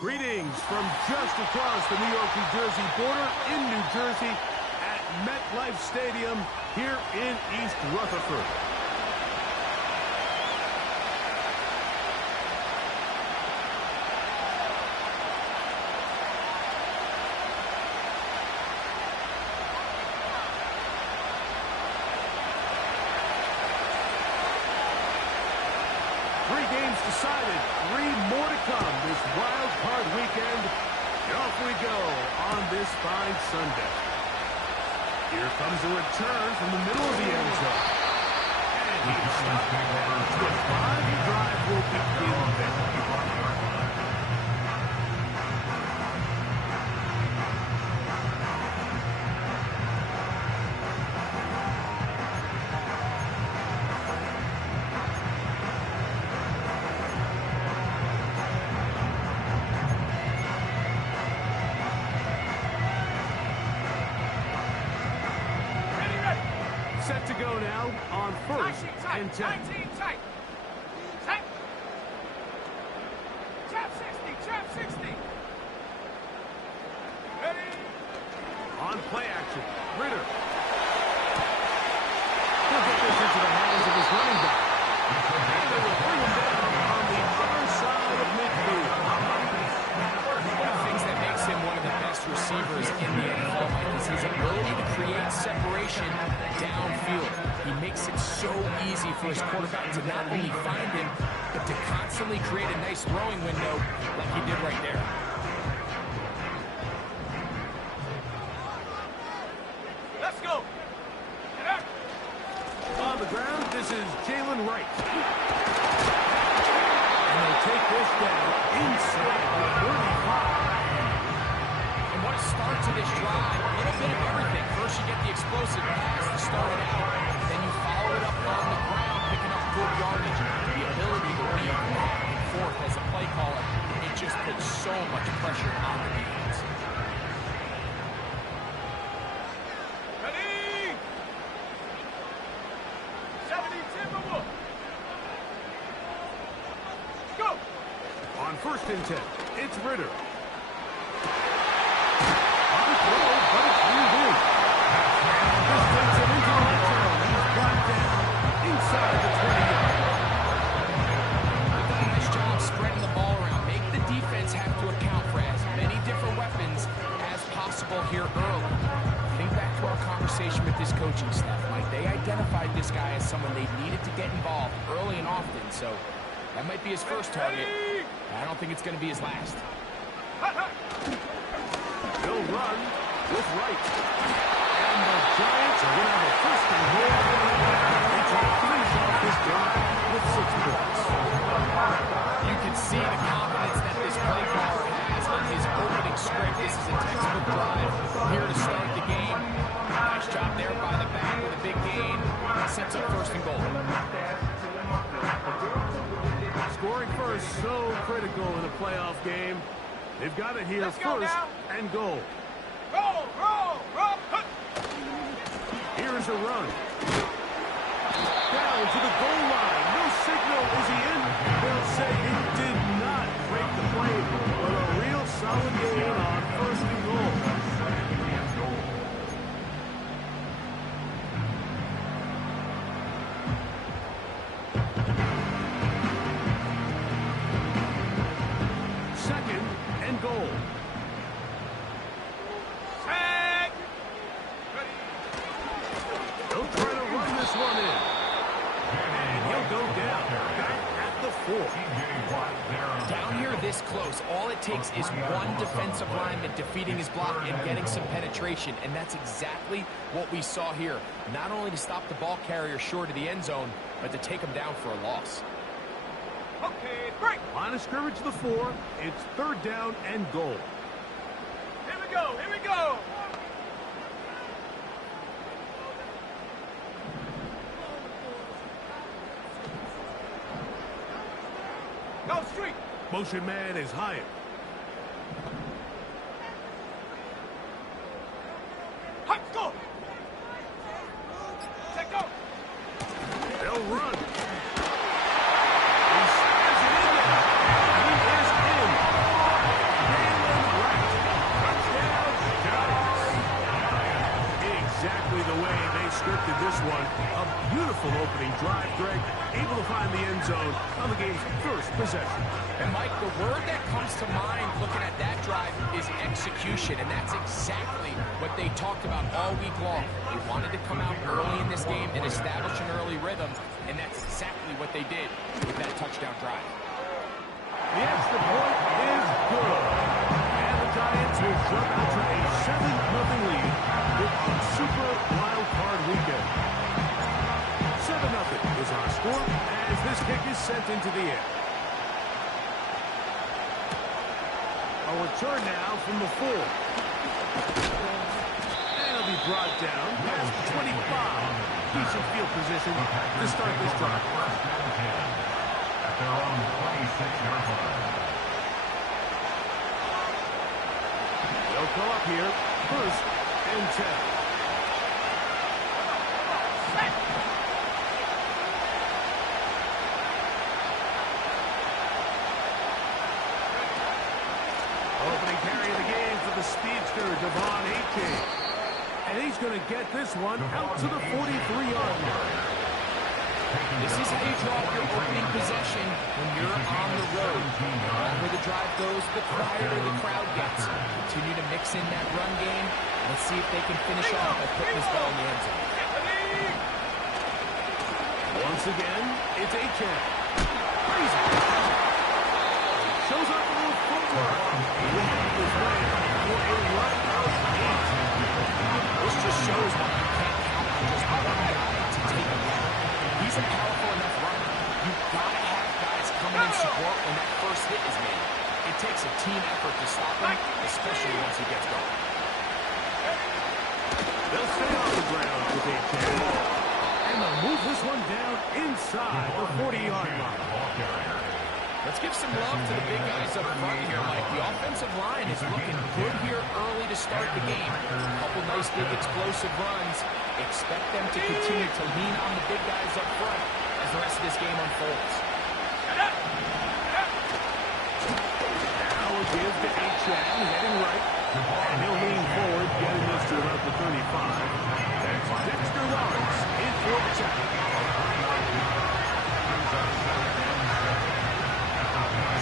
Greetings from just across the New York-New Jersey border in New Jersey at MetLife Stadium here in East Rutherford. Three games decided, three more to come this wild card weekend. And off we go on this fine Sunday. Here comes a return from the middle of the end zone. And he's stopped. The 5 drive will begin there. Set to go now on first and 10. 19 tight. Tight. Trap 60. Trap 60. Ready. On play action, Ritter. He'll get this into the hands of his running back. And they will bring him down on the other side of midfield. One of the things that makes him one of the best receivers in the NFL is his ability to create separation downfield. He makes it so easy for his quarterback to not only find him, but to constantly create a nice throwing window like he did right there. Let's go. On the ground, this is Jalen Wright. And they'll take this down inside the 35. And what a start to this drive. A little bit of everything. First you get the explosive pass to start it out. Then you follow it up on the ground, picking up good yardage. The ability to read back and forth as a play caller, it just puts so much pressure on the defense. Ready. 70 Timberwolf. Go. On first and 10, it's Ritter. On throw, but it's ruled in. This takes him into the red zone. He's brought down inside the 20-yard. They've done a nice job spreading the ball around. Make the defense have to account for as many different weapons as possible here early. Think back to our conversation with this coaching staff, Mike. They identified this guy as someone they needed to get involved early and often, so that might be his first target. I don't think it's going to be his last. He'll run with Wright. And the Giants are going to have a first and goal. They try to finish off this drive with 6 points. You can see the confidence that this play caller has on his opening script. This is a textbook drive here to start the game. Nice job there by the back with a big gain. Sets up first and goal. Scoring first, so critical in a playoff game. They've got it here first and goal. Roll, roll, roll. Here's a run. Down to the goal line. No signal. Is he in? They'll say he did not break the play, but a real solid gain on first and goal. Second and goal. Tag. Ready. He'll try to run this one in. And he'll go down. Back this close. All it takes is one defensive lineman defeating his block and getting some penetration, and that's exactly what we saw here. Not only to stop the ball carrier short of the end zone, but to take him down for a loss. Okay, break. Line of scrimmage to the 4. It's 3rd down and goal. Here we go, here we go. Go street. Motion man is Hyatt. Hot, go. Set, go. They'll run. He slams it in there. He is in. Jalen Wright. Touchdown, Giants. Exactly the way they scripted this one. A beautiful opening drive, Greg. Able to find the end zone on the game's first possession. And Mike, the word that comes to mind looking at that drive is execution, and that's exactly what they talked about all week long. They wanted to come out early in this game and establish an early rhythm, and that's exactly what they did with that touchdown drive. The extra point is good. And the Giants will jump out to a 7-0 lead with a super wild card weekend. 7-0 is our score as this kick is sent into the air. A return now from the 4. And it'll be brought down past 25. Decent field position to start this drive. At their own 26-yard line. They'll go up here. 1st and 10. Opening carry of the game for the speedster, Devon Achane. And he's going to get this one out to the 43-yard line. This is how you draw up your opening possession when you're on the road. The longer the drive goes, the quieter the crowd gets. Continue to mix in that run game. Let's see if they can finish off by putting this ball in the end zone. Once again, it's Achane. Crazy. Shows up a little footwork. This way for a run out 8. This just shows why you can't count on just one guy to take him down. He's a powerful enough runner. You've got to have guys coming in support when that first hit is made. It takes a team effort to stop him, especially once he gets going. They'll stay on the ground with Achane. And they'll move this one down inside the 40-yard line. Let's give some love to the big guys up front here, Mike. The offensive line is looking good here early to start the game. A couple nice big explosive runs. Expect them to continue to lean on the big guys up front as the rest of this game unfolds. Now a give to Achane, heading right. And he'll lean forward, getting this to about the 35. That's Dexter Lawrence in for the tackle.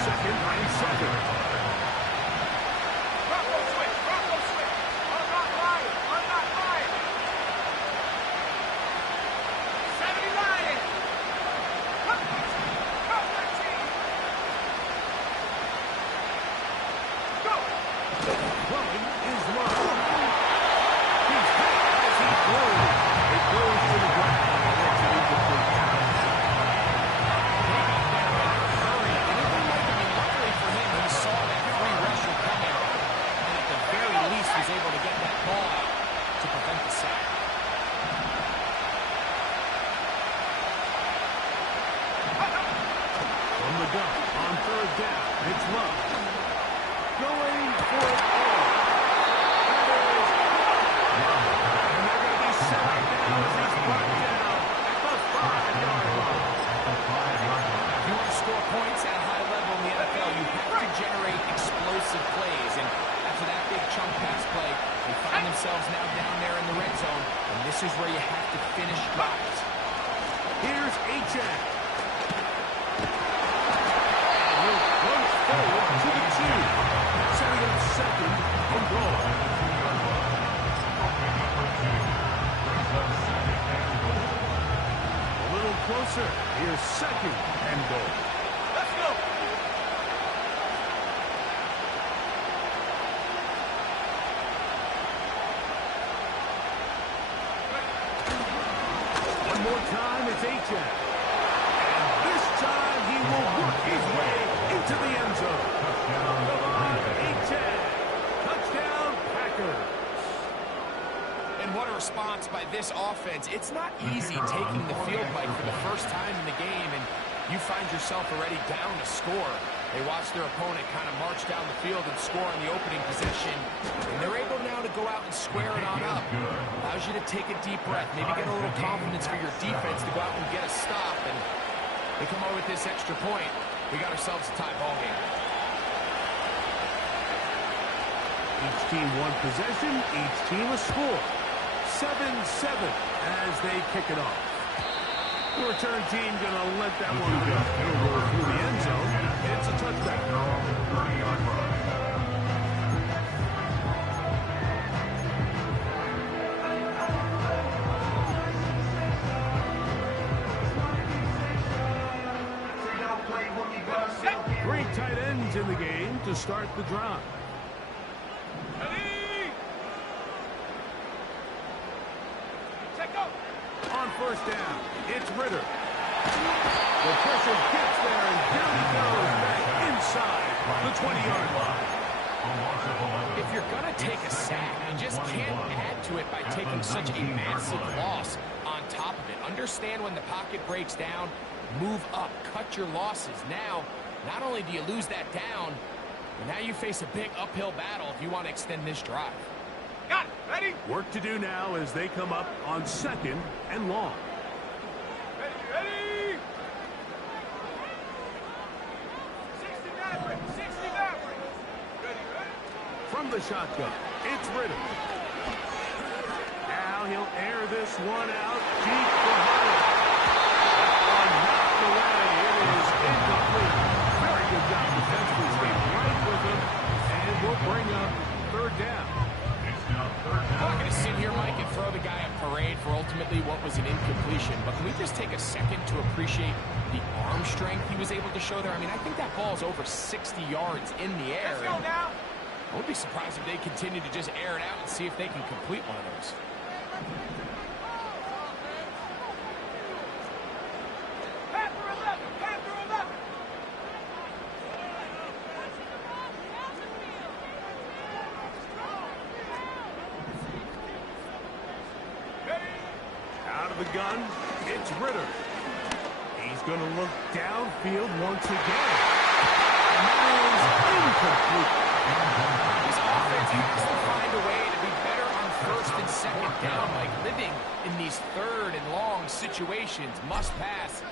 Second and 7. Bronco switch, Bronco switch. On that line, on that line. 79. Cut 13. Go. Throwing is low. He's hit as he throws. It goes to the ground. That's an incomplete pass. Was able to get that ball out to prevent the sack. From the gun on 3rd down, it's Love. Going for it all. And they're going to be set down as he's brought down at the 5-yard line. If you want to score points at a high level in the NFL, you have to generate explosive plays. And after that big chunk pass play, they find themselves now down there in the red zone, and this is where you have to finish drives. Here's Achane. And he'll punch forward to the 2. Setting up 2nd and goal. A little closer. Here's 2nd and goal. Let's go. One more time, it's H.N. And this time, he will work his way into the end zone. Come on, H.N. Touchdown, Packers. And what a response by this offense. It's not easy taking the field, Mike, for the first time in the game, and you find yourself already down a score. They watch their opponent kind of march down the field and score on the opening possession, and they're able now to go out and square it on up. Allows you to take a deep breath, maybe get a little confidence for your defense to go out and get a stop, and they come over with this extra point. We got ourselves a tie ball game. Each team one possession, each team a score. 7-7 as they kick it off. The return team going to let that one go. It'll roll through the end zone. It's a touchback. 30-yard line. Three tight ends in the game to start the drive. On first down, it's Ritter. The pressure gets there, and down he goes back inside the 20-yard line. If you're going to take a sack, you just can't add to it by taking such a massive loss on top of it. Understand when the pocket breaks down, move up, cut your losses. Now, not only do you lose that down, but now you face a big uphill battle if you want to extend this drive. Got it. Ready? Work to do now as they come up on 2nd and long. Ready? 60 Maverick. 60 Maverick. Ready? From the shotgun, it's Ritter. Now he'll air this one out deep for Hyatt. That one knocked away. It is incomplete. Very good job defensively. Stayed right with him, and we'll bring up 3rd down. I'm not going to sit here, Mike, and throw the guy a parade for ultimately what was an incompletion, but can we just take a second to appreciate the arm strength he was able to show there? I mean, I think that ball is over 60 yards in the air. Let's go now. I would be surprised if they continue to just air it out and see if they can complete one of those. Panther 11. Panther 11. Out of the gun, it's Ritter. He's going to look downfield once again. And that is incomplete. This offense has to find a way to be better on 1st and 2nd down. Like living in these 3rd and long situations, must pass,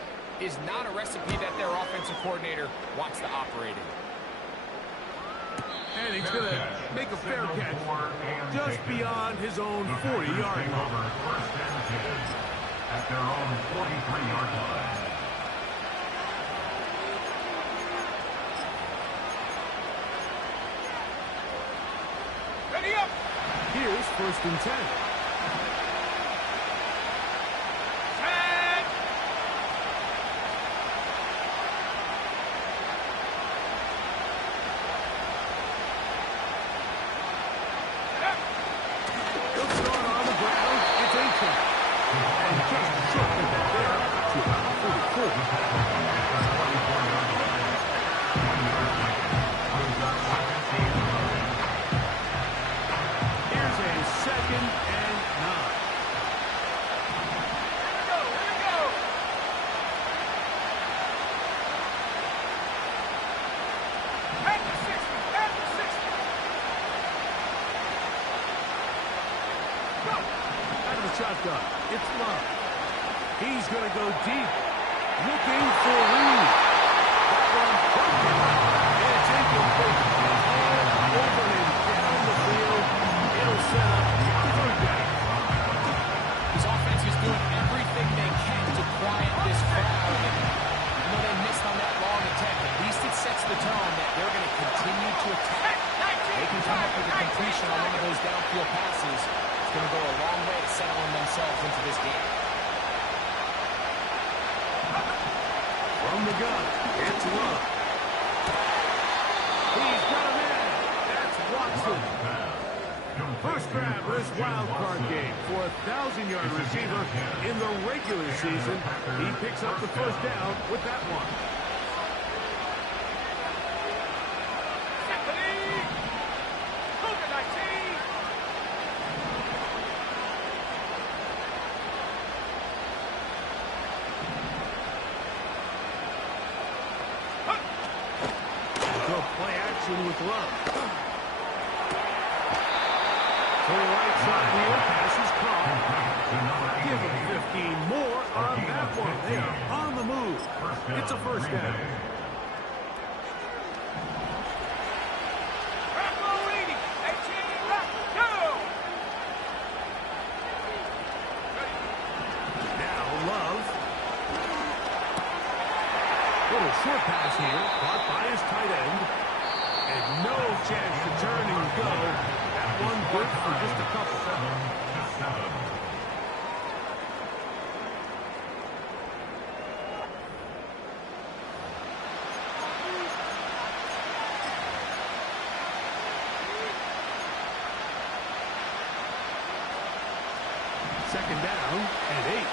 is not a recipe that their offensive coordinator wants to operate in. And he's going to make a fair catch just beyond his own 40-yard line. First and 10 at their own 43-yard line. Ready up. Here's 1st and 10. Set. He'll start on the ground. It's H.N. And just short of that there to about 44. Here's a 2nd and 9. Here we go. Panther 60. Panther 60. Go. Out of the shotgun, it's Love. He's going to go deep, looking for Reed. That one broken, and it's incomplete. All over and down the field. It'll set up 3rd down. This offense is doing everything they can to quiet this crowd. Even though they missed on that long attempt, at least it sets the tone that they're going to continue to attack. They can come up with a completion on one of those downfield passes. It's going to go a long way to settling themselves into this game. From the gun, it's Love. He's got a man. That's Watson. First grab of this wild card game for a 1,000-yard receiver in the regular season. He picks up the first down with that one. Play action with Love. To the right side here, pass is caught. Give him 15 more on that one. They are on the move. It's a first down. Now Love. Little short pass here, caught by his tight end. And no chance to turn and go. That one good for just a couple. 7-7. Second down and 8.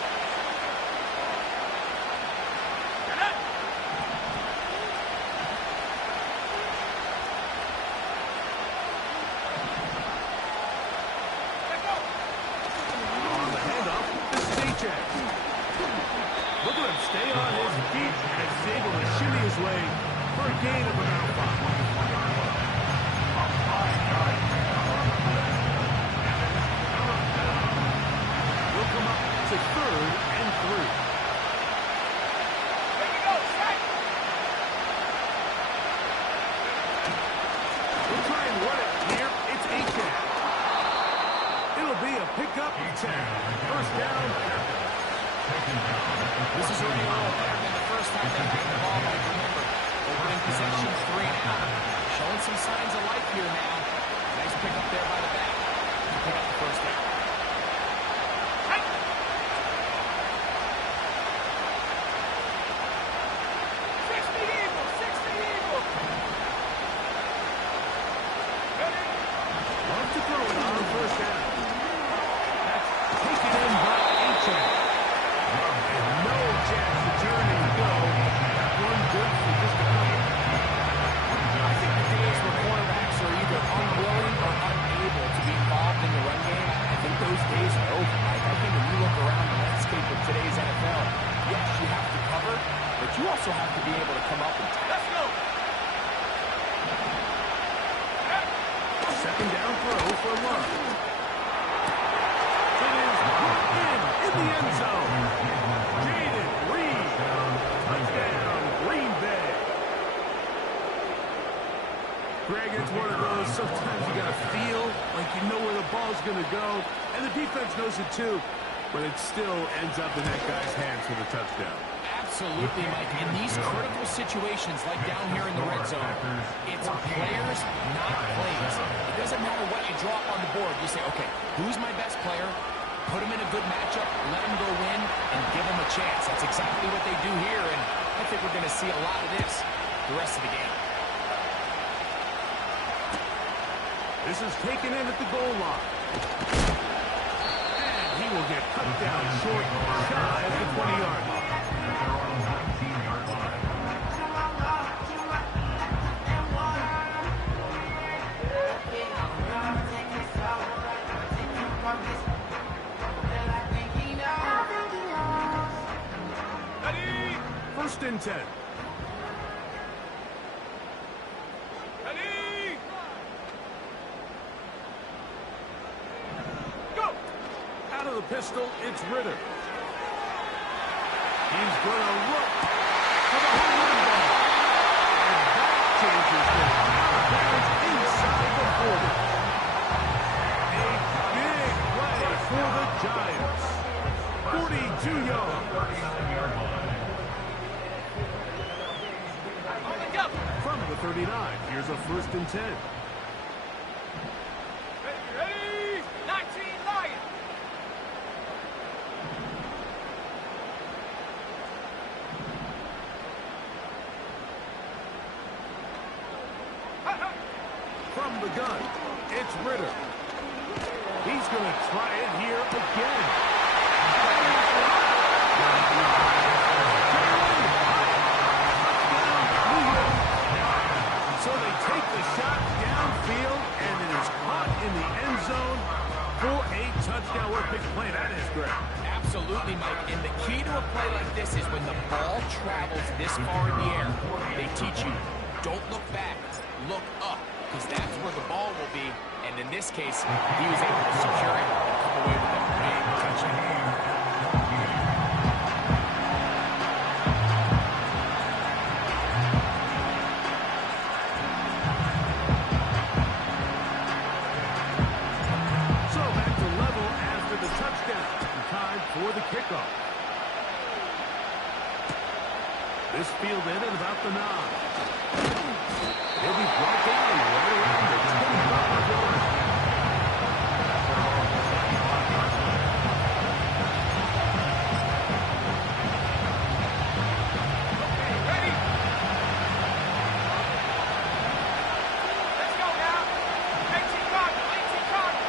Look at him stay on his feet as he's able to shimmy his way for a gain of about 5. He'll come up to 3rd and 3. We'll try and run it here. It's A-Chat. It'll be a pickup of 10. First down. This is already a little better than the first time they ran the ball, I remember. Opening possession, 3 and out. Showing some signs of life here now. Nice pickup there by the back. Pick up the first down. Love to throw it on first down. That's taken in by A-Chat. And no chance to turn and go. That one good for just a couple. I think the days where quarterbacks are either unwilling or unable to be involved in the run game, I think those days are over, Mike. I think when you look around the landscape of today's NFL, yes, you have to cover, but you also have to be able to come up and let's go. Second down throw for Love. It is in the end zone. Jaden Reed. Touchdown, Green Bay. Greg, it's one of those, sometimes you got to feel like you know where the ball's going to go, and the defense knows it too, but it still ends up in that guy's hands for the touchdown. Absolutely, Mike. In these critical situations, like down here in the red zone, it's players, not plays. It doesn't matter what you draw up on the board. You say, okay, who's my best player? Put him in a good matchup, let him go win, and give him a chance. That's exactly what they do here, and I think we're going to see a lot of this the rest of the game. This is taken in at the goal line. And he will get cut down short, shy of the 20-yard line. First and 10. Out of the pistol, it's Ritter. He's going to look for the home run ball. And that changes things. Bounds inside the 40. A big play for the Giants. 42 yards. From the 39, here's a first and 10. Ready? 19 Lions. From the gun, it's Ritter. He's going to try it here again. So they take the shot downfield, and it is caught in the end zone for a touchdown. What a big play that is, Greg. Absolutely, Mike. And the key to a play like this is when the ball travels this far in the air, they teach you, don't look back, look up, because that's where the ball will be. And in this case, he was able to secure it and come away with a big touchdown. For the kickoff. This fielded at about the 9. He'll be brought down right around the 25-yard line. Okay, ready? Let's go now. 18 Cardinal, 18 Cardinal.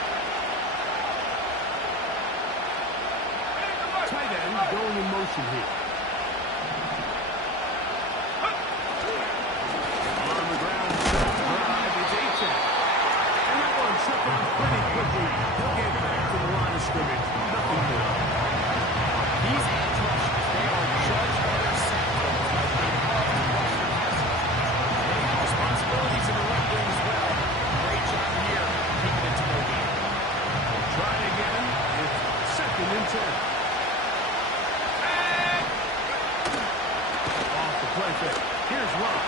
Tight end going in motion here. On the ground, set drive, it's Aiken. And that one shut down pretty quickly. He'll get back to the line of scrimmage. Nothing more. These edge rushers, they are judged by their sack totals by being off the rushing passer. They have responsibilities in the run game as well. Great job here, keeping it to no gain. Try it again. It's 2nd and 10. Play fake. Here's Love.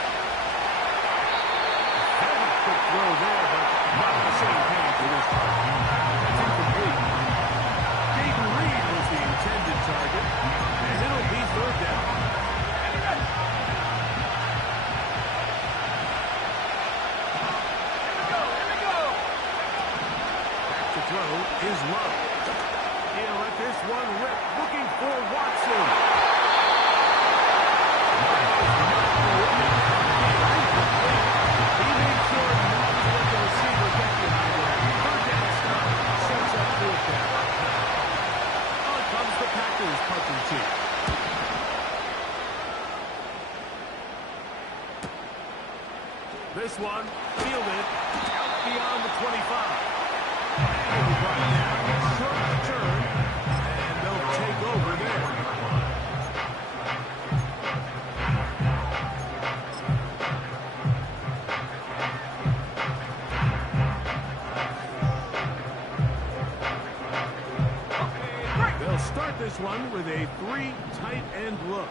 Very quick throw there, but not the same page for this time. That's incomplete. Jaden Reed was the intended target, and it'll be 3rd down. Here we go. Back to throw is Love. He'll let this one rip, looking for Watson. This one, fielded out beyond the 25. And he'll be brought down, short return, and they'll take over there. They'll start this one with a 3 tight end look.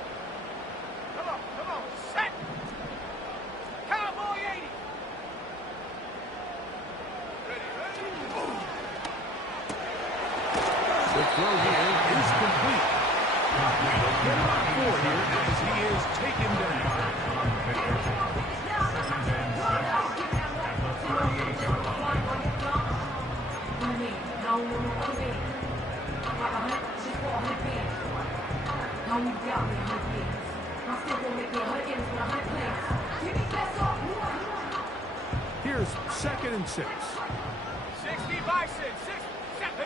Come on, set. Cowboy 80. The throw here is complete. They'll get him on 4 here as he is taken down. Here's 2nd and 6. 60 Bison, 70.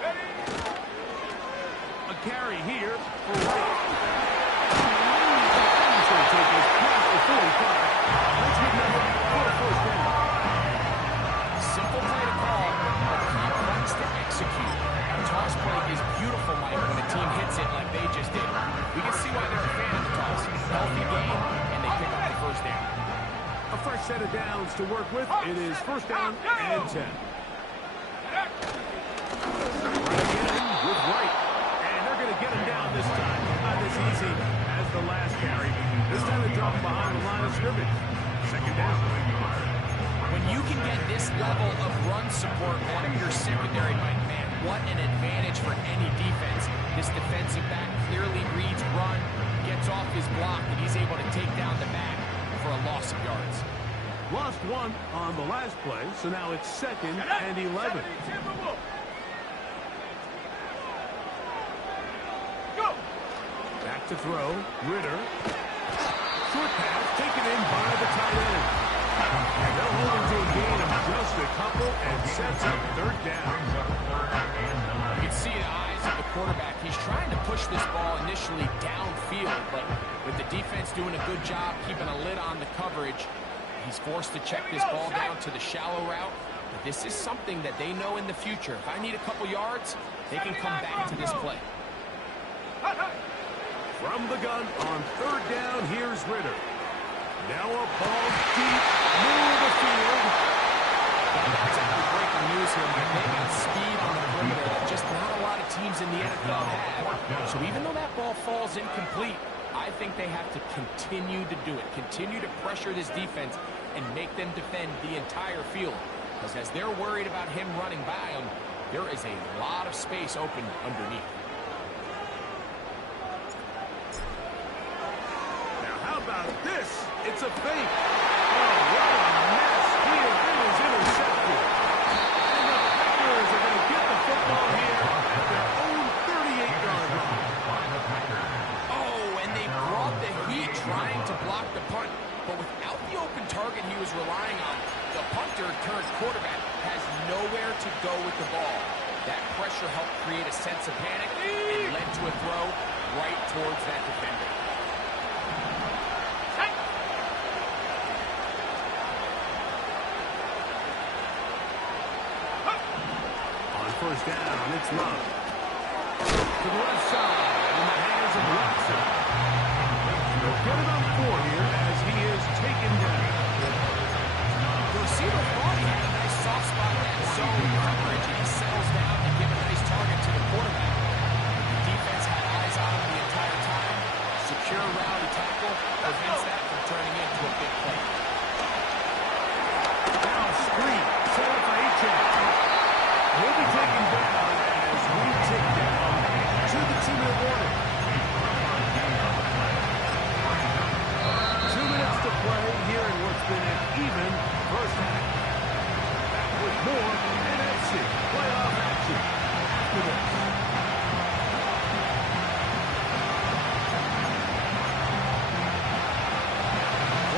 Ready? A carry here for White. He's going to take this past the 45. That's good enough for the 1st down. Simple play to call, but complex to execute. A toss play is beautiful, Mike, when a team hits it like they just did. We can see why they're a fan of the toss. Healthy game, and they pick up the 1st down. A fresh set of downs to work with. It is 1st down and 10. Right again with White. And they're going to get him down this time. Not as easy as the last carry. This time they drop him behind the line of scrimmage. 2nd down. When you can get this level of run support on your secondary, Mike, man, what an advantage for any defense. This defensive back clearly reads run, gets off his block, and he's able to take down the back for a loss of yards. Lost 1 on the last play, so now it's 2nd and 11. Go! Back to throw, Ritter. Short pass taken in by the tight end. They'll hold him to a gain of just a couple and sets up third down. You can see the eyes of the quarterback. He's trying to push this ball initially downfield, but with the defense doing a good job keeping a lid on the coverage, he's forced to check this ball down to the shallow route. But this is something that they know in the future. If I need a couple yards, they can come back to this play. From the gun on third down, here's Ritter. Now a ball deep, middle of the field. That's actually breaking news here, Mike. They got speed on the perimeter that just not a lot of teams in the NFL have. So even though that ball falls incomplete, I think they have to continue to do it. Continue to pressure this defense and make them defend the entire field. Because as they're worried about him running by them, there is a lot of space open underneath. Now how about this? It's a fake. Oh, what a mess here. It is intercepted. And the Packers are going to get the football here at their own 38-yard line. Oh, and they brought the heat trying to block the punt. But without the open target he was relying on, the punter turned quarterback has nowhere to go with the ball. That pressure helped create a sense of panic and led to a throw right towards that defender. On first down, it's Love. To the left side, in the hands of Watson. They'll get it on 4 here as he is taken down. The receiver thought he had a nice soft spot in that zone coverage, and he settles down to give a nice target to the quarterback. The defense had eyes on him the entire time. Secure rally tackle prevents that from turning into a big play. Now screen, set up by Achane. He'll be taken down as we tick down to the 2-minute warning. 2 minutes to play here in what's been an even first half. Back with more NFC playoff action after this.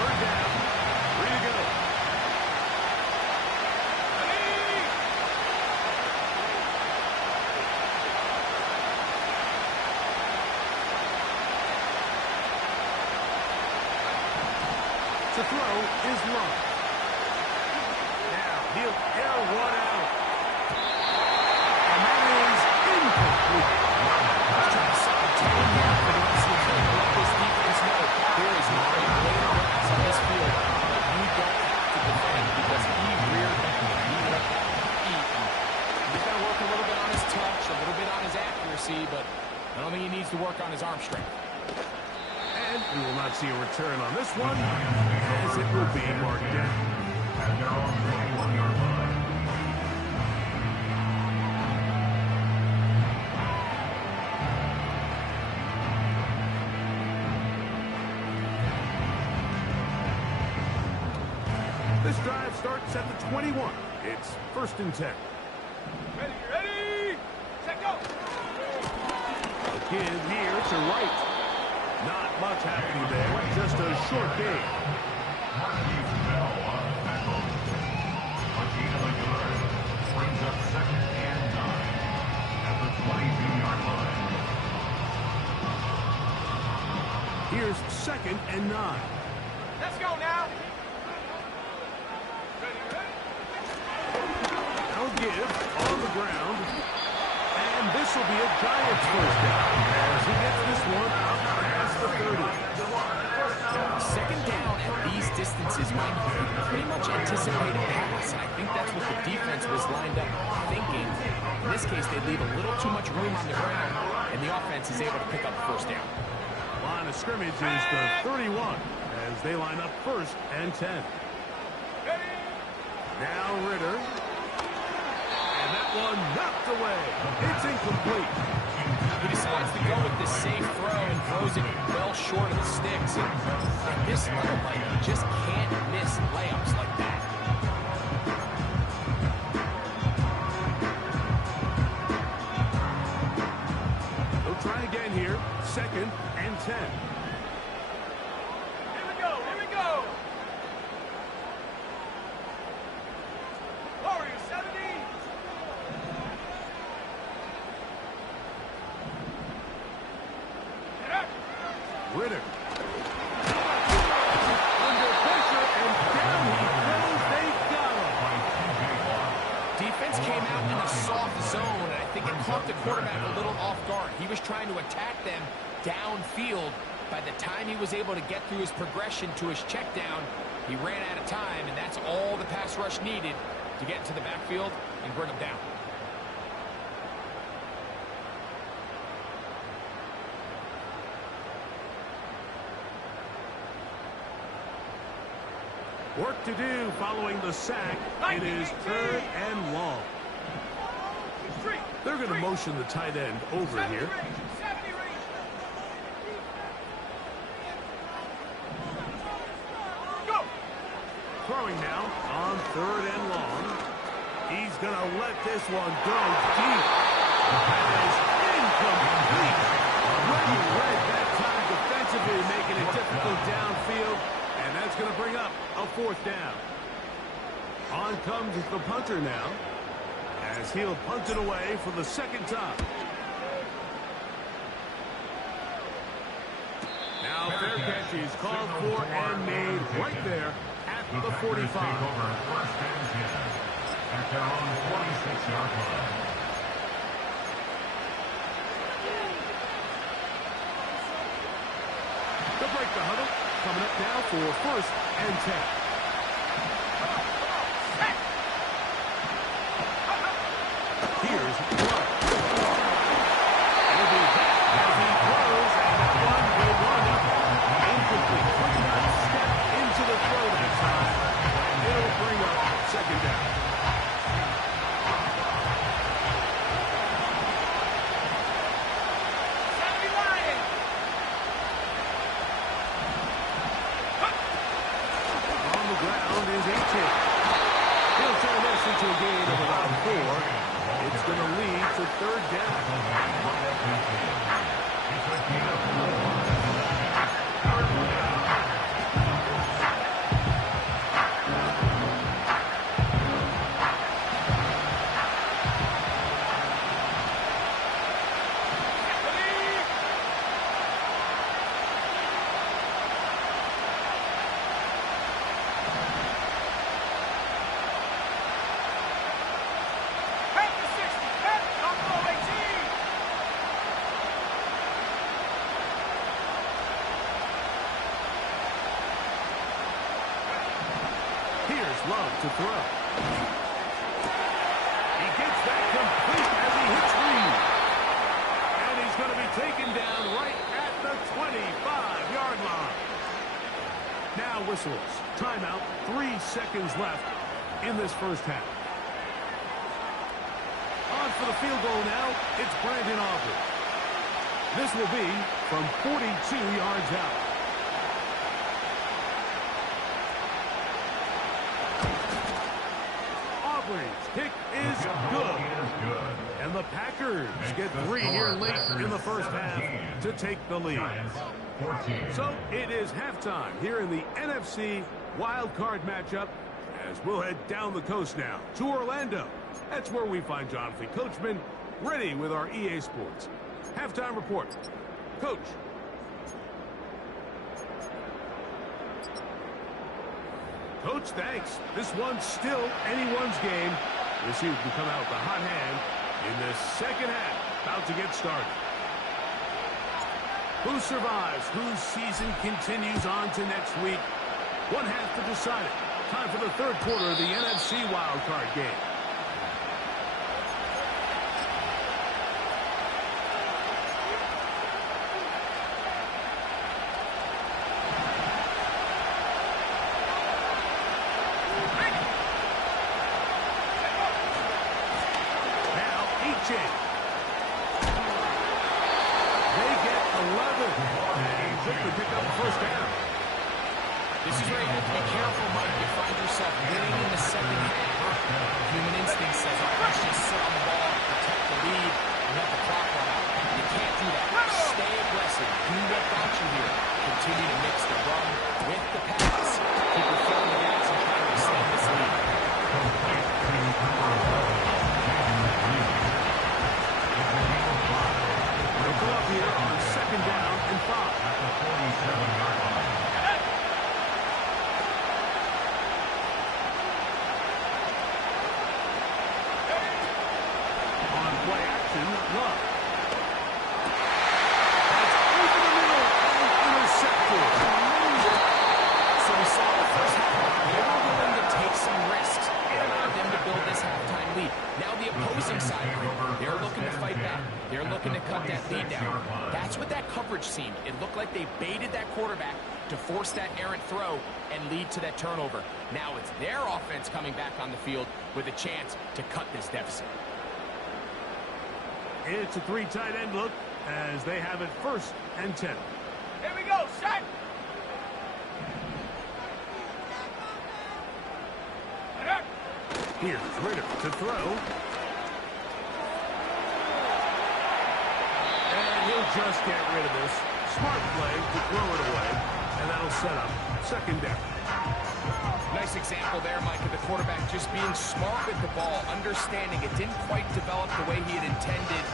Third down, 3 to go. To throw is Love. Now he'll air one out. And that is incomplete. Trying to set the tone here for the rest of the field. Let this defense know there is not a blade of grass on this field that you don't have to defend because he reared back and he let that eat. He's got to work a little bit on his touch, a little bit on his accuracy, but I don't think he needs to work on his arm strength. And we will not see a return on this one, as it will be marked down. At their own 21-yard line. This drive starts at the 21. It's 1st and 10. Ready, set, go. A give here to Wright. Not much happening there, just a short game. Marquise Bell on the tackle. A gain of a yard. Brings up 2nd and 9 at the 22-yard line. Here's 2nd and 9. Let's go now. Now give on the ground. And this will be a Giants first down as he gets this one out past the 30. Second down at these distances, Mike, pretty much anticipated pass, and I think that's what the defense was lined up thinking. In this case, they leave a little too much room on the ground, and the offense is able to pick up the first down. Line of scrimmage is the 31 as they line up 1st and 10. Now Ritter. And that one knocked away. It's incomplete. He decides to go with this safe throw and throws it well short of the sticks. And at this level, Mike, you just can't miss layups like that. They'll try again here. 2nd and 10. Here we go, here we go. Ritter. Under pressure, and down he goes. They got him. Defense came out in a soft zone, and I think it caught the quarterback a little off guard. He was trying to attack them downfield. By the time he was able to get through his progression to his check down, he ran out of time, and that's all the pass rush needed to get into the backfield and bring him down. Work to do following the sack. It is 3rd and long. They're going to motion the tight end over here. Throwing now on 3rd and long. He's going to let this one go deep. That is incomplete. Well read that time defensively, making it difficult downfield. And that's going to bring up a 4th down. On comes the punter now, as he'll punt it away for the 2nd time. Now fair catch is called for and made right there at the 45. Take over 1st and 10 at their own 46-yard line. They'll break the huddle. Coming up now for 1st and 10. Here's Clark. It'll be back as he throws, and that one will run up. Incomplete. Could not step into the throw that time. It'll bring up 2nd down. He'll turn this into a gain of about 4. It's going to lead to 3rd down. Love to throw. He gets that complete as he hits Reed. And he's going to be taken down right at the 25-yard line. Now whistles. Timeout. 3 seconds left in this 1st half. On for the field goal now. It's Brandon Aubrey. This will be from 42 yards out. Kick is good. And the Packers get 3 here late in the 1st half to take the lead. So it is halftime here in the NFC wild card matchup, as we'll head down the coast now to Orlando. That's where we find Jonathan Coachman ready with our EA Sports halftime report. Coach. Coach, thanks. This one's still anyone's game. We'll see who can come out with the hot hand in the 2nd half. About to get started. Who survives? Whose season continues on to next week? One half to decide it. Time for the 3rd quarter of the NFC wildcard game. They get 11. And quickly pick up the 1st down. This is where you have to be careful, Mike. You find yourself winning in the 2nd half. Human instinct says, oh, let's just sit on the ball, protect the lead, and let the clock run out. You can't do that. Stay aggressive. Do what got you here. Continue to mix the run with the pass. Keep your foot on the gas and try to extend this lead. They'll go up here on 2nd down and 5. It looked like they baited that quarterback to force that errant throw and lead to that turnover. Now it's their offense coming back on the field with a chance to cut this deficit. It's a 3 tight end look as they have it 1st and 10. Here we go, set. Here's Ritter to throw. And he'll just get rid of this. Smart play to throw it away. And that'll set up 2nd down. Nice example there, Mike, of the quarterback just being smart with the ball, understanding it didn't quite develop the way he had intended.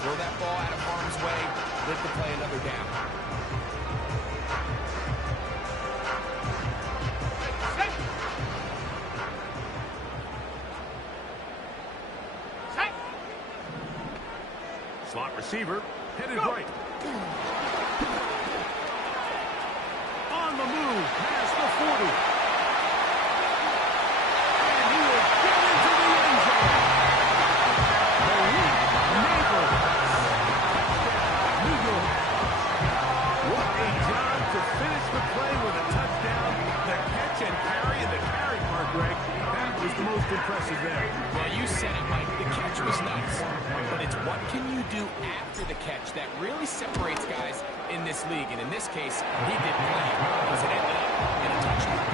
Throw that ball out of harm's way, live to play another down. Slot receiver, headed right. On the move, past the 40. And he will get into the end zone. What a job to finish the play with a touchdown. The catch and carry, and the carry part, Greg, that was the most impressive there. Well, you said it, Mike. The catch was nice, but it's what can you do after the catch that really separates guys in this league. And in this case, he did plenty because it ended up in a touchdown.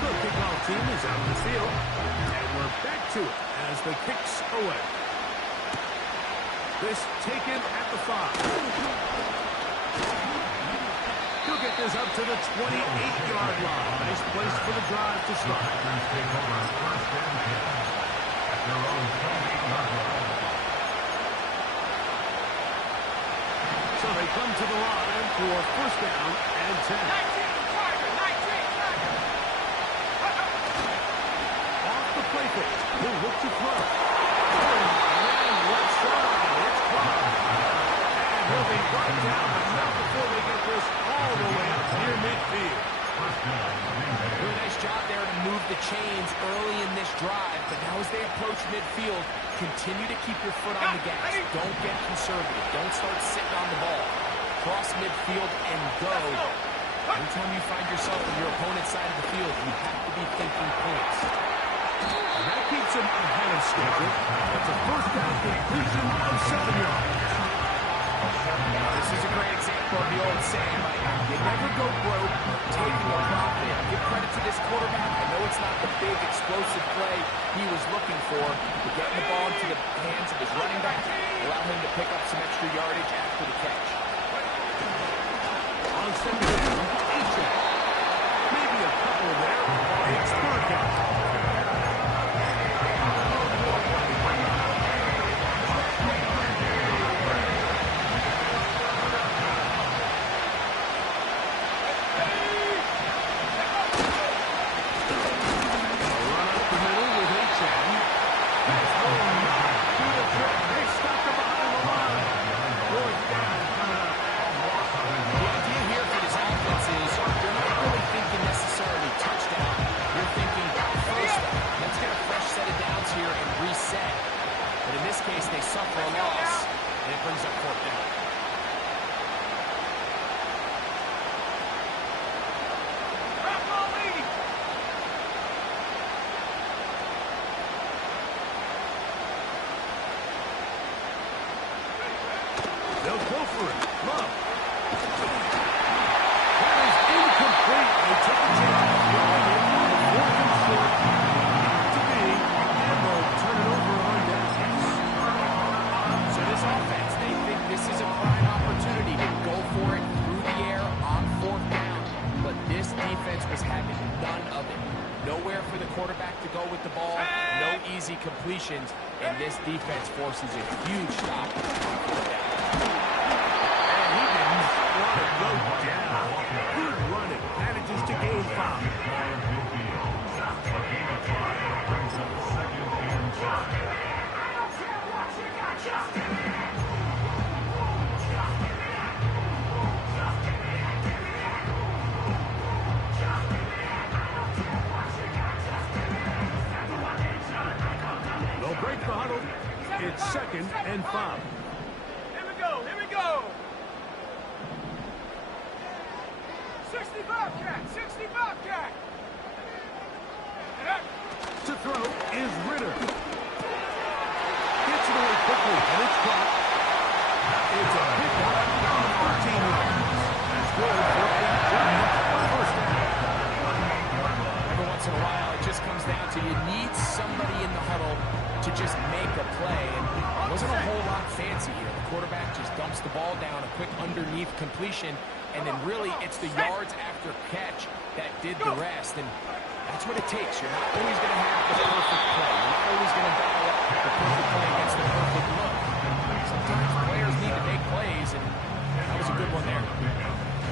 The kickoff team is out on the field, and we're back to it as the kick's away. This taken at the 5. He'll get this up to the 28-yard line. Nice place for the drive to start. So they come to the line for 1st down and 10. 19, Tiger, 19, Tiger. Off the play fake. He'll look to throw. And left side. It's caught. And he'll be brought down, but not before they get this all the way up near midfield. Really nice job there to move the chains early in this drive, but now as they approach midfield, continue to keep your foot on the gas. Don't get conservative. Don't start sitting on the ball. Cross midfield and go. Anytime you find yourself on your opponent's side of the field, you have to be thinking points. And that keeps him ahead of schedule. That's a 1st down completion of 7 yards. This is a great example of the old saying, Mike. You never go broke taking a profit. Give credit to this quarterback. I know it's not the big, explosive play he was looking for, but getting the ball into the hands of his running back allowed him to pick up some extra yardage after the catch. On 2nd down, H.A. Maybe a couple there. It's 3rd down. They suffer a loss, and it brings up 4th down. They'll go for it. Love. That is incomplete. They took a chance. Fourth and short. To be, and they'll turn it over on downs. So this offense, they think this is a prime opportunity to go for it through the air on 4th down. But this defense was having none of it. Nowhere for the quarterback to go with the ball. No easy completions. And this defense forces a huge stop on 4th down. And he did not want to go down. Good running. Manages to gain 5. They'll break break the huddle. It's 2nd and 5. Here we go. Here we go. 60 Bobcat. 60 Bobcat. To throw is Ritter. Gets it away quickly, and it's caught. It's a pickup down 13 yards. That's good for a giant first down. Every once in a while, it just comes down to you need somebody in the huddle to just make a play. And it wasn't a whole lot fancy here. The quarterback just dumps the ball down, a quick underneath completion, and then really it's the yards after catch that did the rest. And that's what it takes. You're not always going to have the perfect play. You're not always going to dial up the perfect play against the perfect look. Sometimes players need to make plays, and that was a good one there.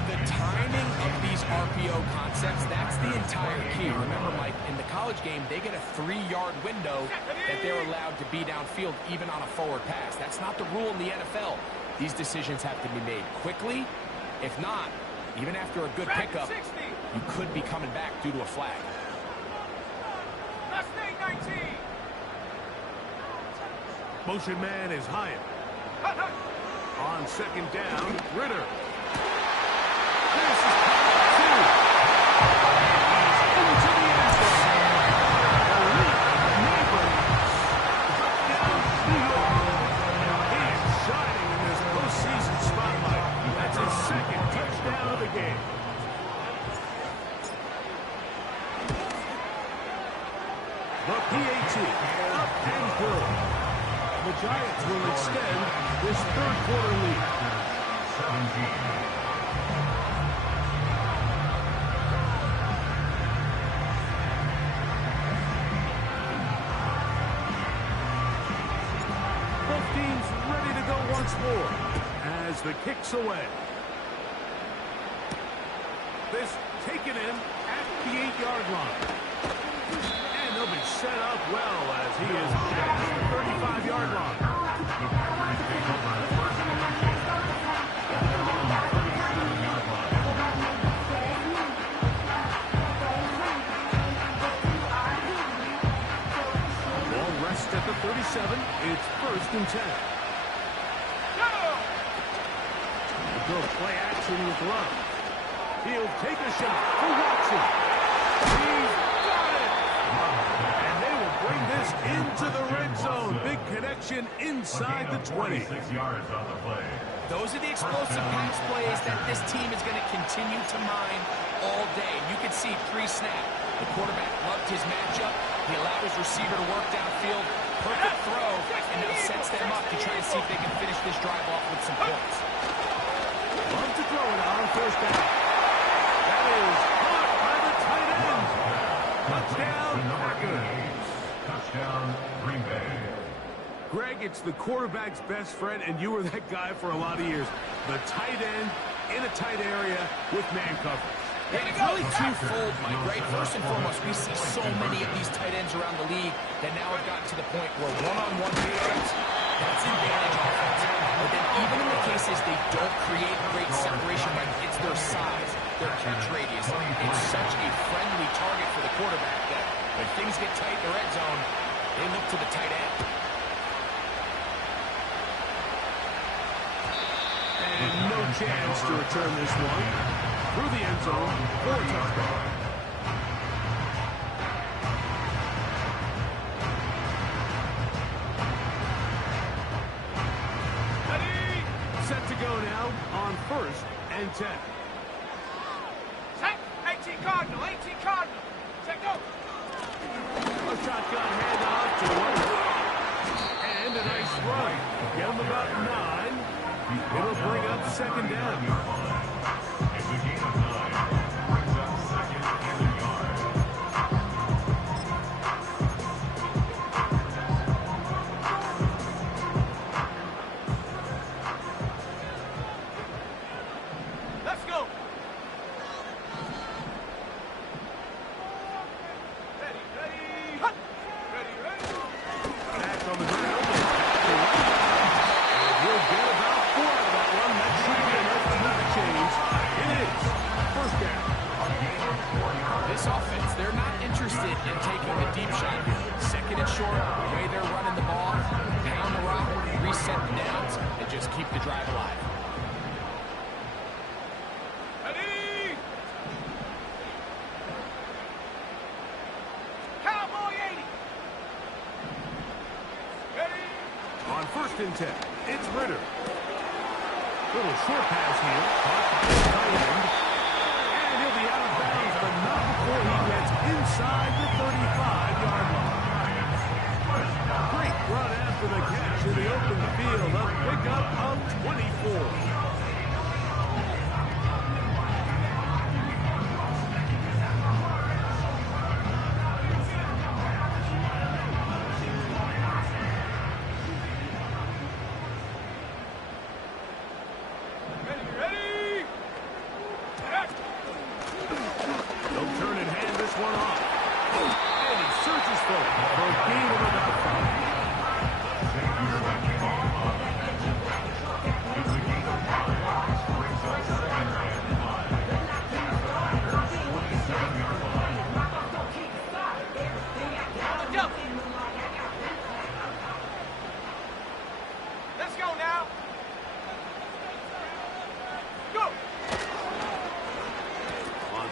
The timing of these RPO concepts, that's the entire key. Remember, Mike, in the college game, they get a 3-yard window that they're allowed to be downfield, even on a forward pass. That's not the rule in the NFL. These decisions have to be made quickly. If not, even after a good pickup, you could be coming back due to a flag. Last day 19. Motion man is Hyatt. On 2nd down, Ritter. This is two. He's into the end zone. Elite neighbors. Touchdown, New York. He is shining in this postseason spotlight. That's his 2nd touchdown of the game. The PAT, up and good. The Giants will extend this 3rd quarter lead. 17. Both teams ready to go once more as the kick's away. This taken in at the 8-yard line. And he'll be set up well as he is past the 35-yard line. The Packers take over 1st and 10. On the 37-yard line. Ball rests at the 37. It's 1st and 10. Go play action with Love. He'll take a shot for Watson. He's got it! And they will bring this into the red zone. Big connection inside the 20. 6 yards on the play. Those are the explosive pass plays that this team is going to continue to mine all day. You can see pre-snap, the quarterback loved his matchup. He allowed his receiver to work downfield. Perfect throw, and now sets them up to try and see if they can finish this drive off with some points. Love to throw it on 1st down. That is caught by the tight end. Touchdown, Packers. Touchdown, Green Bay. Greg, it's the quarterback's best friend, and you were that guy for a lot of years. The tight end in a tight area with man coverage. And it's really twofold, Mike, right? First and foremost, we see so many of these tight ends around the league that now have gotten to the point where one-on-one matchups, that's advantage offense. But then even in the cases they don't create great separation, Mike, it's their size, their catch radius. It's such a friendly target for the quarterback that when things get tight in the red zone, they look to the tight end. And no chance to return this one. Through the end zone for a touchdown. Set to go now on 1st and 10. Set. 18 Cardinal. 18 Cardinal. Set, go. A shotgun handoff to one. And a nice run. Get him about 9. It'll bring up 2nd down. It's a game of 9. Brings up 2nd and a yard. Let's go. Ready, ready. Hut. Ready, ready. Back on the ground. And he'll get about 4 out of that one. That should be enough to move the chains. It is first and 10. It's Ritter. Little short pass here. Caught by the tight end. And he'll be out of bounds, but not before he gets inside the 35-yard line. Great run after the catch, and they open the field. A pickup of 24.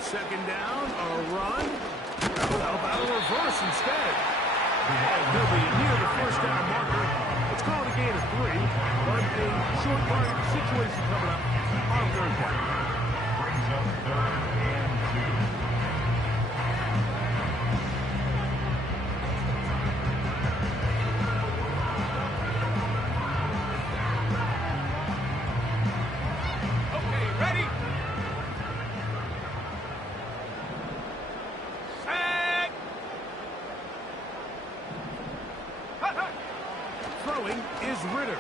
Second down, a run. How about a reverse instead? And he'll be near the first down marker. Let's call it a gain of 3, but a short yardage situation coming up on third down. Brings up third and 2. Throwing is Ritter.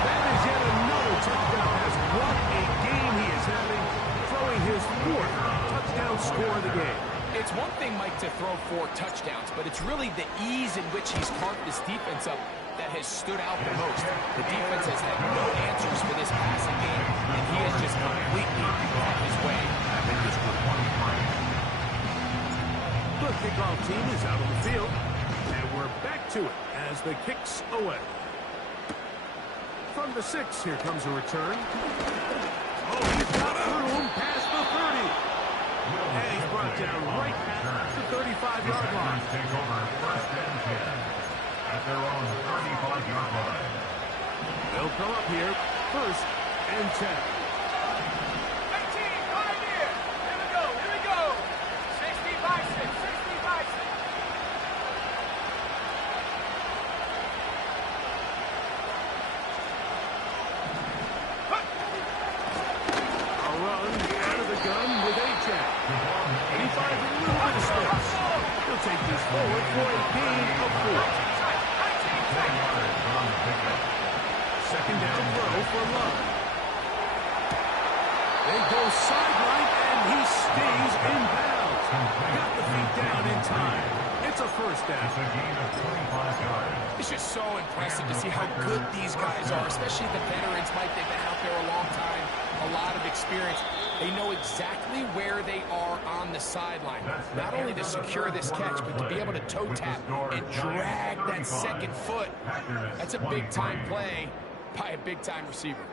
That is yet another touchdown pass. What a game he is having, throwing his 4th touchdown score of the game. It's one thing, Mike, to throw 4 touchdowns, but it's really the ease in which he's carved this defense up that has stood out the most. The defense has had no answers for this passing game, and he has just completely brought his way. The kickoff team is out on the field, and we're back to it as the kicks away. From the 6, here comes a return. Oh, he's got room past the 30. And he's brought down right at the 35-yard line. Take over first and 10 at their own 35-yard line. They'll come up here, first and 10. 18, right here. Here we go. 60 by 6, 60 by 6. A run out of the gun with A-Jack. And he finds a little bit of space. He'll take this forward for a gain of 4. Second down throw for Love. They go sideline, and he stays in bounds. Got the feet down in time. It's a first down. It's a gain of 25 yards. It's just so impressive to see how good these guys are, especially the veterans. Mike, they've been out there a long time, a lot of experience. They know exactly where they are on the sideline. Not only to secure this catch, but to be able to toe tap and drag that second foot. That's a big-time play by a big-time receiver.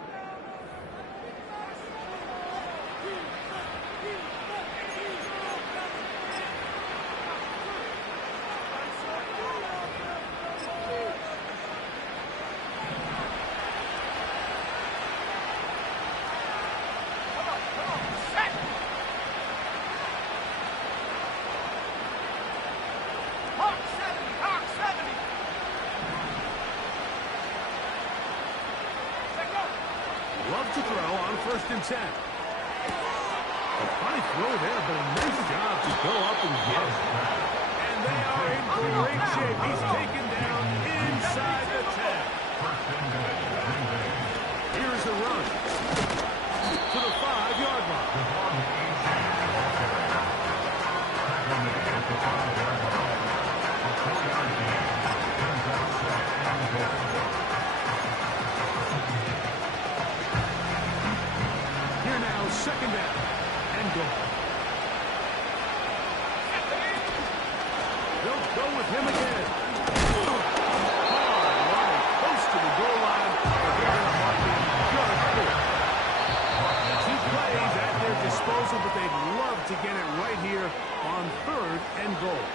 Love to throw on first and 10. A funny throw there, but a nice job to go up and get it. And they are in great shape. He's taken down inside the 10. Here's a run to the 5-yard line. Second down and goal. They'll go with him again. Hard line, close to the goal line. They're going to mark him just 2 plays at their disposal, but they'd love to get it right here on 3rd and goal.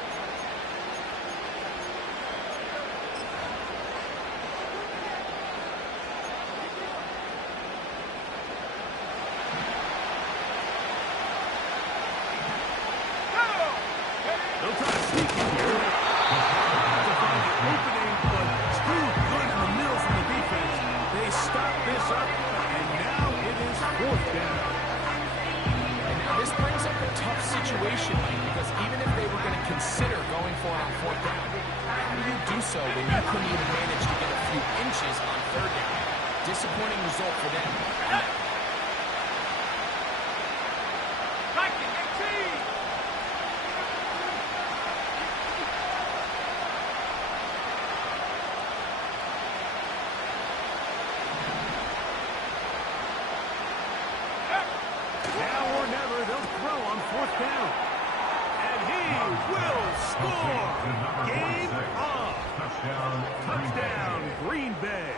They'll try to sneak it here. To find the opening, but it's too good in the middle from the defense. They stop this up, and now it is 4th down. And now this brings up a tough situation, Mike, because even if they were going to consider going for it on 4th down, how do you do so when you couldn't even manage to get a few inches on 3rd down? Disappointing result for them. Now or never, they'll throw on 4th down. And he will score. Game on. Touchdown, Green Bay.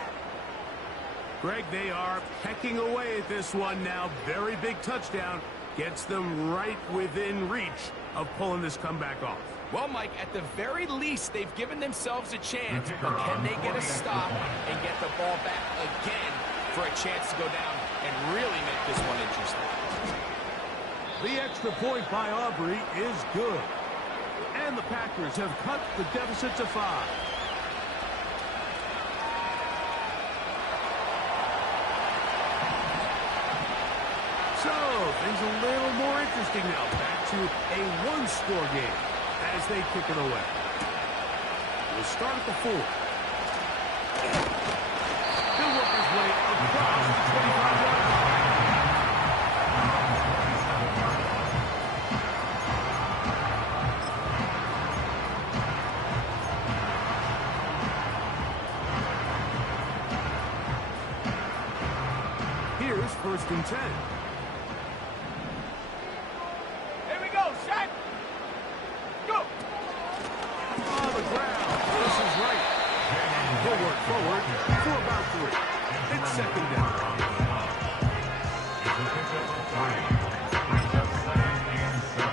Greg, they are pecking away at this one now. Very big touchdown. Gets them right within reach of pulling this comeback off. Well, Mike, at the very least, they've given themselves a chance, but can they get a stop and get the ball back again for a chance to go down and really make this one interesting? The extra point by Aubrey is good. And the Packers have cut the deficit to 5. So, things a little more interesting now. Back to a one-score game as they kick it away. We'll start at the 4. He'll work his way across the 25-yard line. Here's 1st and 10. Here we go, set. Go. On the ground. This is right. He'll work forward for about 3. It's 2nd down. It's a pickup of 3. Brings up 2nd and 7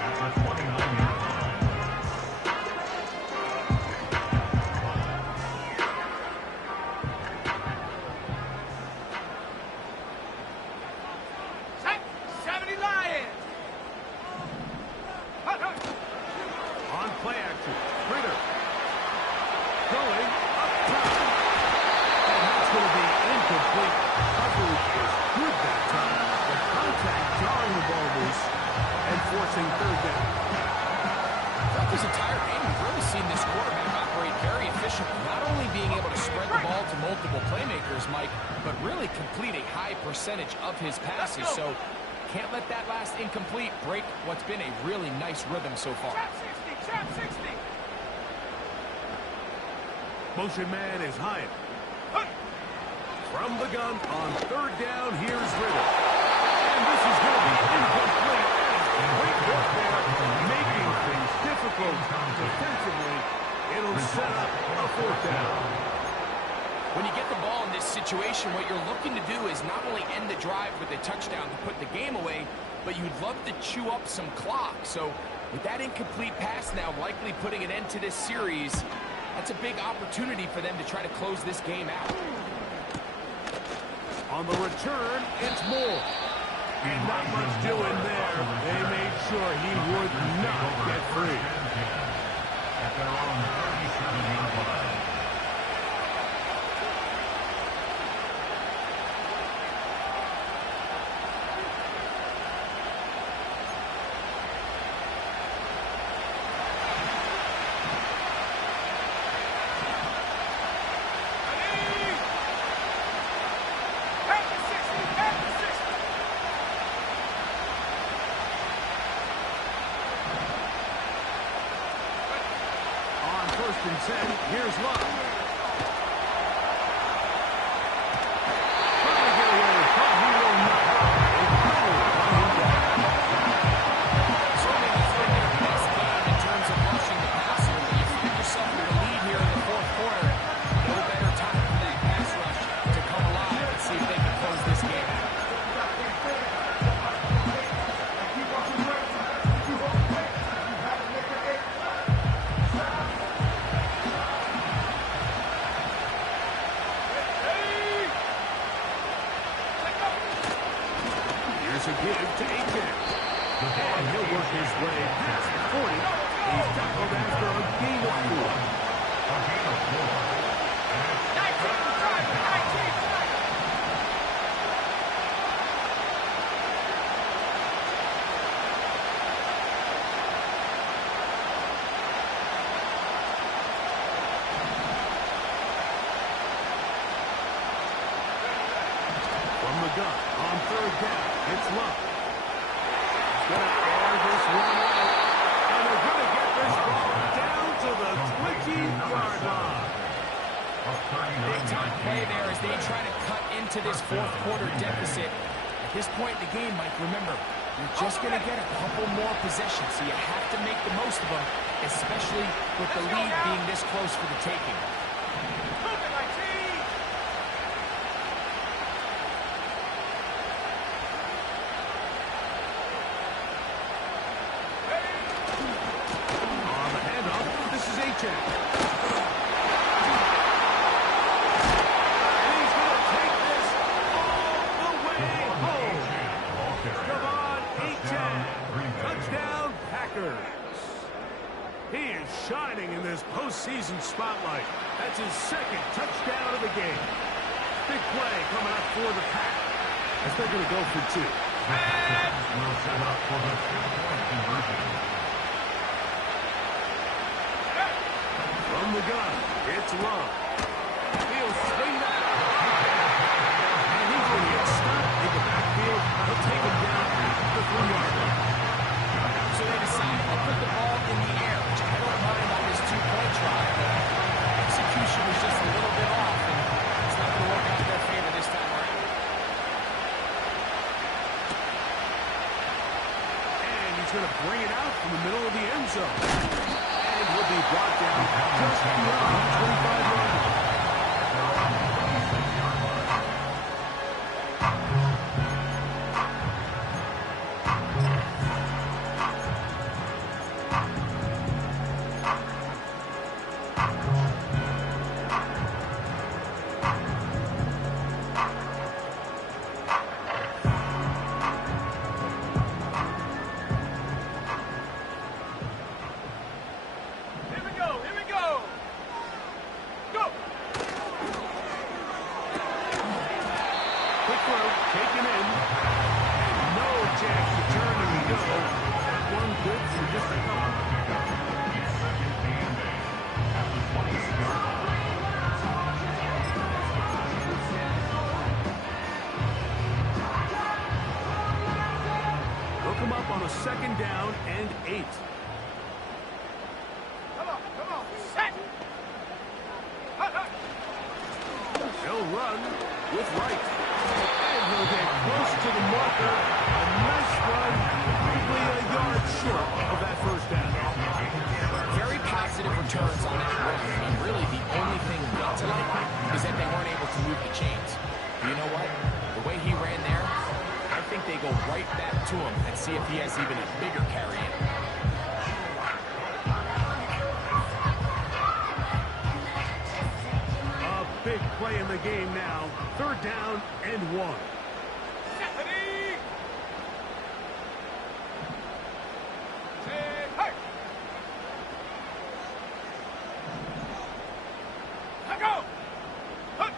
at the 29-yard line. Set. 70 Lions. On play action. Ritter. Going up top. And that's going to be incomplete. Coverage is good that time. The contact jarring the ball loose and forcing 3rd down. Throughout this entire game, we've really seen this quarterback operate very efficiently, not only being able to spread the ball to multiple playmakers, Mike, but really complete a high percentage of his passes. So can't let that last incomplete break what's been a really nice rhythm so far. Trap 60, trap 60. Motion man is Hyatt. From the gun on 3rd down, here's Ritter. And this is going to be incomplete. Great work there, making things difficult defensively. It'll set up a 4th down. When you get the ball in this situation, what you're looking to do is not only end the drive with a touchdown to put the game away, but you'd love to chew up some clock. So with that incomplete pass now likely putting an end to this series, that's a big opportunity for them to try to close this game out. On the return, it's Moore. And not much doing there. They made sure he would not get free. At their own 37-yard line. On 1st and 10, here's Love. Trying to get away, but he will not. A goal on him down. Certainly that's been their best game in terms of rushing the passer, but you find yourself with a lead here in the 4th quarter. No better time for that pass rush to come alive and see if they can close this game out. give to Aiken. And he'll work his way past the 40. He's tackled after a gain of 4. A gain of 4. 19, driver, 19, driver. From the gun on 3rd down, it's Luck. He's going to air this one out. And they're going to get this ball down to the 20-yard line. Big time play there as they try to cut into this fourth quarter deficit. At this point in the game, Mike, remember, you're just going to get a couple more possessions, so you have to make the most of them, especially with the lead being this close for the taking. Move it, my team. On the handoff, this is Aiken. And he's going to take this all the way home. Come on, Aiken. Touchdown, Packers. He is shining in this postseason spotlight. That's his 2nd touchdown of the game. Big play coming up for the Pack as they're going to go for 2. Will set up for the 2-point conversion. From the gun, it's Love. He'll swing that. And he's going to get stopped in the backfield. He'll take him down at the 3-yard line. So they decide to put the ball in the air, which I don't mind on this 2-point try. Execution was just a little bit off, and it's not going to work out in their favor this time around. And he's going to bring it out from the middle of the end zone. And he'll be brought down just beyond the 25-yard line. Here we go, here we go. Go. Quick throw, taken in. And no chance to turn and go. That one good for just a couple. They'll come up on a 2nd down and 8. Come on, set. Hut, hut. They'll run with Wright. And he'll get close to the marker. A nice run, probably a yard short of that 1st down. Very positive returns on that run. I mean, really, the only thing not to like is that they weren't able to move the chains. But you know what? The way he ran there, I think they go right back to him and see if he has even a bigger carry in. A big play in the game now. 3rd down and 1. Stephanie. Say, hey. Let go. Hut.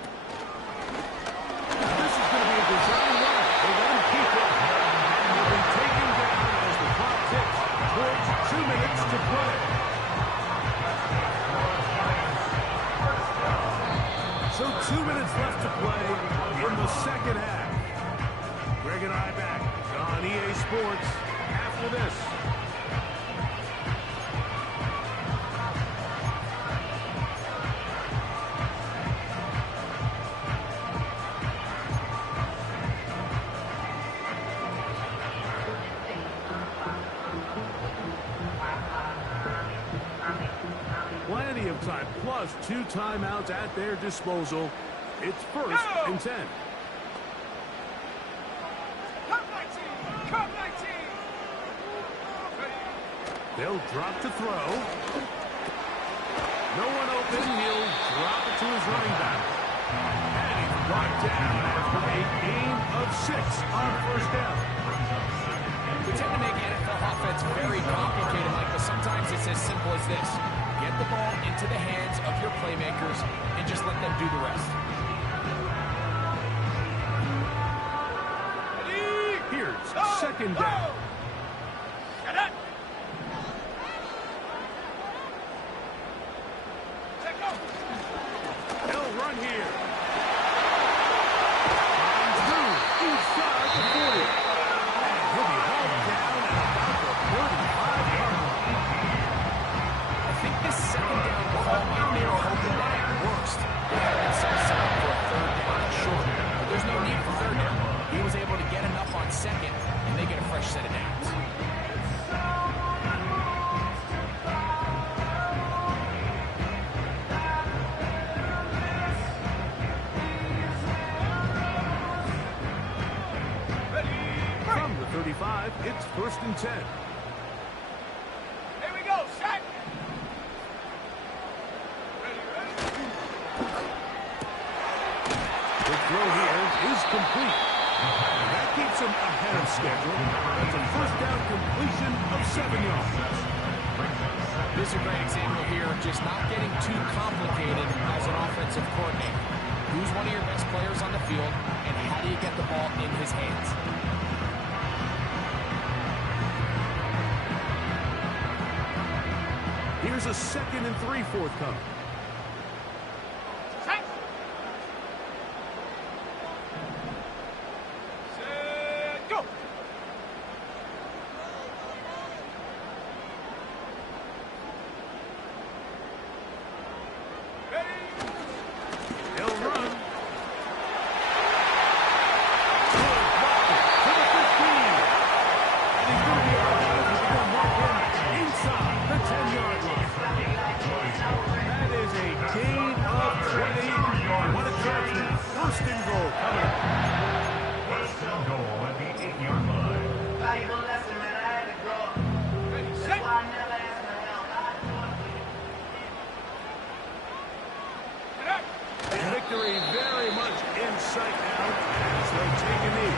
This is going to be a design run. They let him keep it. And he'll be taken down as the clock ticks towards 2 minutes to play. So 2 minutes left to play in the 2nd half. Greg and I back on EA Sports after this. Plenty of time, plus 2 timeouts at their disposal. It's 1st and 10. Come 19. Come 19. They'll drop to throw. No one open. He'll drop it to his running back. And he's brought down after a gain of 6 on 1st down. It's as simple as this. Get the ball into the hands of your playmakers and just let them do the rest. Here's second down. They'll run here. Finds room inside the 40. And he'll be hauled down at about the 35-yard line. I think this second down call might be hoping that at worst they have been set up for a third down and short. But there's no need for third down. He was able to get enough on second, and they get a fresh set of downs. From the 35, it's 1st and 10. Here we go, set. The throw here is complete. And that keeps him ahead of schedule. That's a first down completion of 7 yards. This is a great example here of just not getting too complicated as an offensive coordinator. Who's one of your best players on the field, and how do you get the ball in his hands? Here's a 2nd and 3 forthcoming. Set. Set, go. Ready. They'll run. Good blocking to the 15. And he's going to be all right. He's going to mark him inside the 10-yard line. That is a gain of 20. What a catch now. 1st and goal coming up. First down goal at the 8-yard line. Valuable lesson, man. I had to grow up. Ready, That's set. why I never asked for help. Set up. Victory very much in sight now as they take a knee.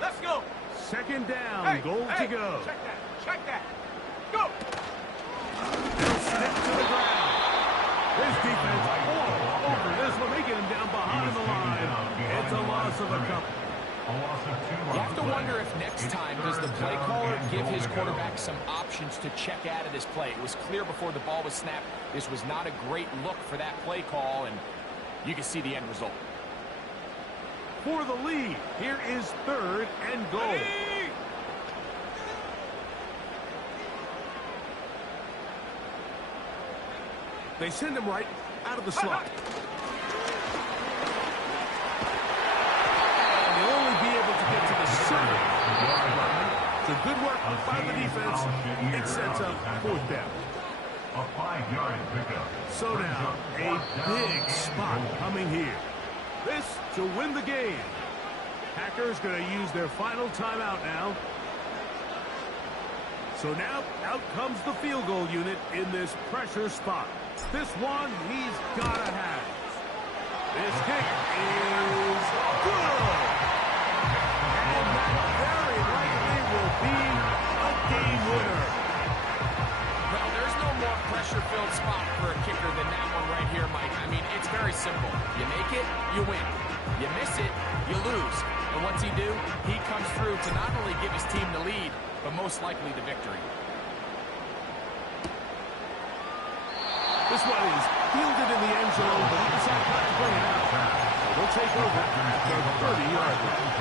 Let's go. 2nd down, Hey, goal hey, to go. Check that. Check that. Go. They'll stick to the ground. This defense all over this one. They get him down behind the line. It's a loss of a couple. A loss of 2 You have to wonder if next time does the play caller give his quarterback some options to check out of this play. It was clear before the ball was snapped. This was not a great look for that play call, and you can see the end result. For the lead, here is 3rd and goal. Ready. They send him right out of the slot. And he'll only be able to get to the 7-yard line. So good work by the defense. It sets up 4th down. A 5-yard pickup. So now, a big spot coming here. This to win the game. Packers going to use their final timeout now. So now, out comes the field goal unit in this pressure spot. This one, he's got to have. This kick is good. And that very likely will be a game winner. Well, there's no more pressure-filled spot for a kicker than that one right here, Mike. I mean, it's very simple. You make it, you win. You miss it, you lose. And what's he do? He comes through to not only give his team the lead, but most likely the victory. This one is fielded in the end zone, but he decides not to bring it out. So they'll take over at the 30-yard line.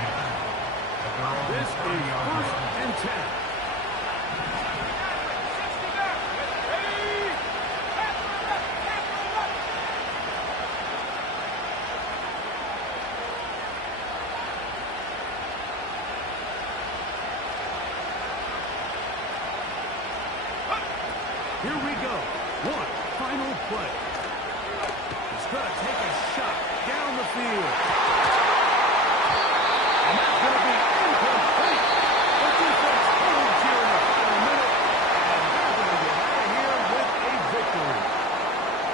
This is 1st and 10. One final play. He's going to take a shot down the field.